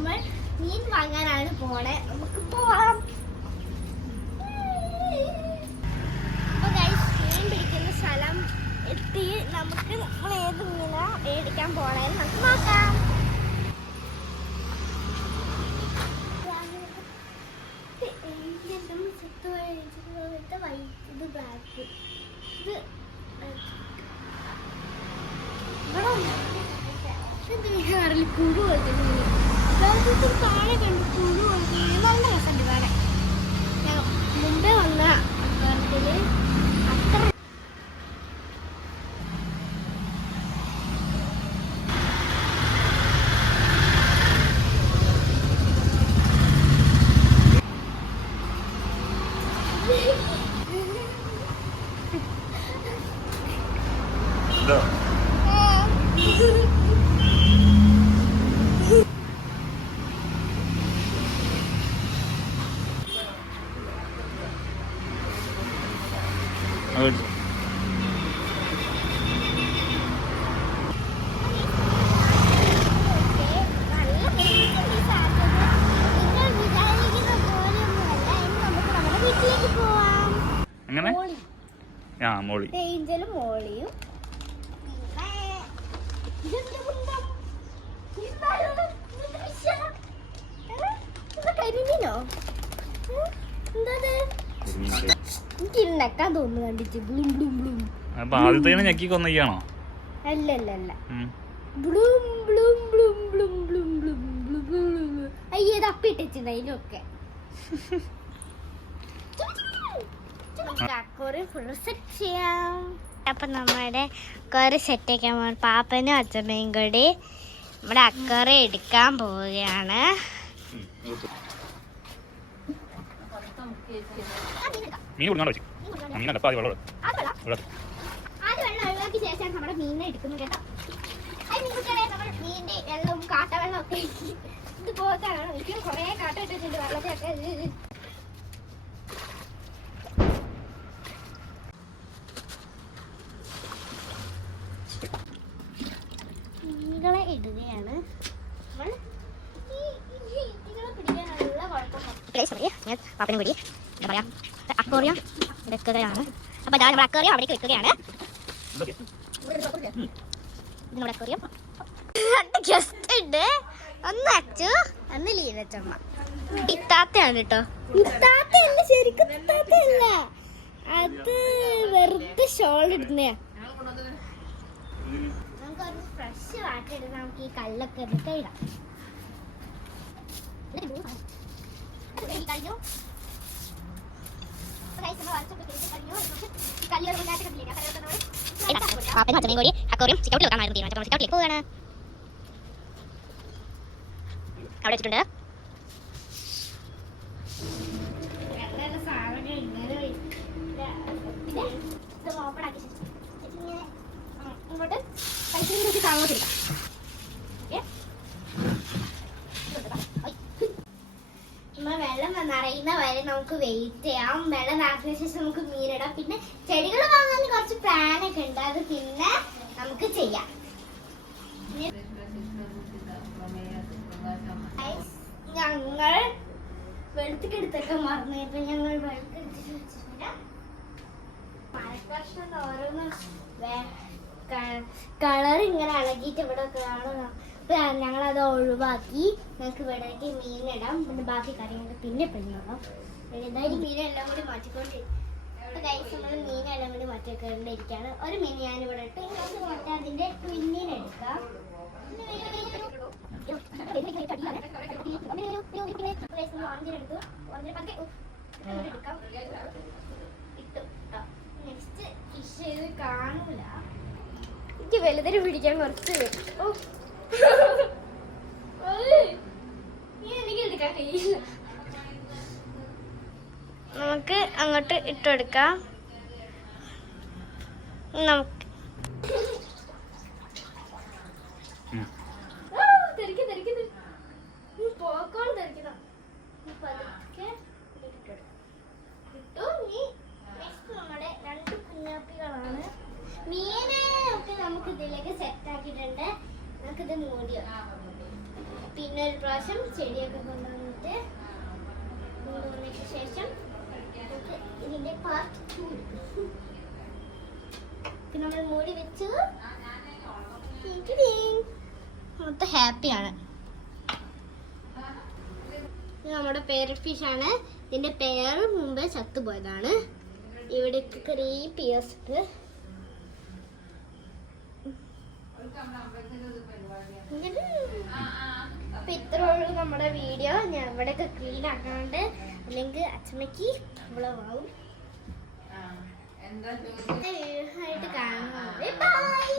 നമ്മൾ മീൻ വാങ്ങാനാണ് പോണേ. നമുക്ക് പോവാം. അപ്പോൾ ഗൈസ്, മീൻ പിടിക്കുന്ന സ്ഥലം എത്തി. നമ്മൾ ഏത് മീനാ മേടിക്കാൻ പോണേന്ന് നമുക്ക് നോക്കാം. ഇത് ബ്ലാക്ക്, ഇത് പുഴു പോലത്തെ താഴെ കണ്ട് പുഴു പോലത്തെ നല്ല രസമുണ്ട് കാണാൻ. ഞാൻ മുമ്പേ വന്ന അക്വാറിയത്തില് അത്ര ഏഞ്ചലും മോളിയും കരിമീനോ എനിക്കിത് നെക്കാൻ തോന്നുന്നു കണ്ടിട്ട്. ബ്ലൂം ബ്ലൂം ബ്ലൂം. അല്ലല്ല ബ്ലൂം ബ്ലൂം ബ്ലൂം ബ്ലൂം ബ്ലൂം ബ്ലൂം ബ്ലൂം ബ്ലൂം. അയ്യോ, ഇത് അപ്പിട്ടിട്ടുണ്ട് അതിലൊക്കെ. അക്കോറി ഫുൾ സെറ്റ് ചെയ്യാം. അപ്പൊ നമ്മുടെ അക്കോറി സെറ്റ് ആക്കാൻ പോകും. പാപ്പനും അച്ഛമ്മയും കൂടി നമ്മുടെ അക്കോറി എടുക്കാൻ പോവുകയാണ്. ശേഷം നമ്മുടെ മീനിനെ എടുക്കുന്നു കേട്ടോ. മീനിന്റെ വെള്ളവും കാട്ടവെള്ളം ഒക്കെ ഇത് പോകാനാണ്. ഒരിക്കലും കുറെ കാട്ട ഇട്ടിട്ടുണ്ട് വെള്ളത്തിലൊക്കെ. മീനുകളെ ഇടുകയാണ്. പിടിക്കാനുള്ള കുഴപ്പം പാപ്പനും കൂടി എന്താ പറയാ അക്വേറിയം വെക്കുകയാണ്. അപ്പൊ ഞാൻ നമ്മുടെ അക്വേറിയം അവിടേക്ക് വെക്കുകയാണ്. നമ്മുടെ അക്വേറിയം ഗസ്റ്റ് ഉണ്ട്. ഒന്ന് അച്ചു, ഒന്ന് ലീനച്ചമ്മ. ഇത്താത്തയാണ് കേട്ടോ. ഇത്താത്തയല്ല, ശരിക്കും ഇത്താത്തയല്ല, അത് വെറുതെ ഷോൾ ഇടുന്നയാ. നമുക്കൊരു ഫ്രഷ് വാട്ടർ ഇടുന്ന നമുക്ക് ഈ കല്ലൊക്കെ എടുത്ത് ഇടാം. പാപ്പനും അച്ഛനെയും കൂടി അക്വേറിയം സിറ്റൗട്ടിൽ വെക്കാനായിരുന്നു തീരുമാനിച്ചത്. സിറ്റൗട്ടിലേക്ക് പോവുകയാണ്. അവിടെ വെച്ചിട്ടുണ്ട്. ഇങ്ങോട്ട് പൈസ താങ്ങോട്ടിരിക്കാം. വെള്ളം നിറയുന്ന വരെ നമുക്ക് വെയിറ്റ് ചെയ്യാം. വെള്ളം നിറഞ്ഞ ശേഷം നമുക്ക് മീനിടാം. പിന്നെ ചെടികൾ വാങ്ങാൻ കുറച്ച് പ്ലാനൊക്കെ ഉണ്ട്, അത് പിന്നെ നമുക്ക് ചെയ്യാം. ഞങ്ങൾ വെളുത്തിക്കെടുത്തൊക്കെ മറന്നു. ഇപ്പൊ ഞങ്ങൾ വെളുത്തെടുത്തിട്ട് വെച്ചിട്ടില്ല. മരക്കഷ്ണം ഓരോന്ന് കളർ ഇങ്ങനെ ഇളകിയിട്ട് ഇവിടെ കാണുക. ഞങ്ങളത് ഒഴിവാക്കി ഞങ്ങൾക്ക് ഇവിടേക്ക് മീനിടാം. പിന്നെ ബാക്കി കാര്യങ്ങൾ പിന്നെ പെണ്ണുണ്ടാവും. ഏതായാലും മീനെല്ലാം കൂടി മാറ്റിക്കൊണ്ടിരിക്കും. അപ്പൊ ഗൈസ്, നമ്മൾ മീനെല്ലാം കൂടി മാറ്റിക്കൊണ്ടിരിക്കുകയാണ്. ഒരു മീൻ ഞാനിവിടെ ഇട്ട് ഇങ്ങോട്ട് മാറ്റാൻ അതിന്റെ പിന്നീനെടുക്കാം. നെക്സ്റ്റ് ഫിഷ് ഇത് കാണൂല. എനിക്ക് വലുതിന് പിടിക്കാൻ കുറച്ച് എനിക്ക് എടുക്കാൻ കഴിയില്ല. നമുക്ക് അങ്ങോട്ട് ഇട്ടെടുക്കാം. നമുക്ക് രണ്ട് കുഞ്ഞാപ്പികളാണ്. മീനെ ഒക്കെ നമുക്ക് ഇതിലേക്ക് സെറ്റ് ആക്കിയിട്ടുണ്ട്. നമുക്കിത് മൂടിയോ. പിന്നെ ഒരു പ്രാവശ്യം ചെടിയൊക്കെ കൊണ്ടുവന്നിട്ട് ശേഷം നമുക്ക് ഇതിന്റെ പാർട്ട് 2 നമ്മൾ മൂടി വെച്ചു. മൊത്തം ഹാപ്പിയാണ്. ഇത് നമ്മുടെ പേരറ്റ് ഫിഷ് ആണ്. ഇതിന്റെ പേര് മുമ്പേ ചത്തുപോയതാണ്. ഇവിടെ 3 പിയേഴ്സ് ഉണ്ട്. അപ്പൊ ഇത്രേ ഉള്ളൂ നമ്മുടെ വീഡിയോ. ഞാൻ ഇവിടെയൊക്കെ ക്ലീൻ ആക്കാണ്ട് അല്ലെങ്കിൽ അച്ഛമ്മയ്ക്ക് പ്രോബ്ലം ആവും. ആയിട്ട് കാണുന്നത്. ബൈ.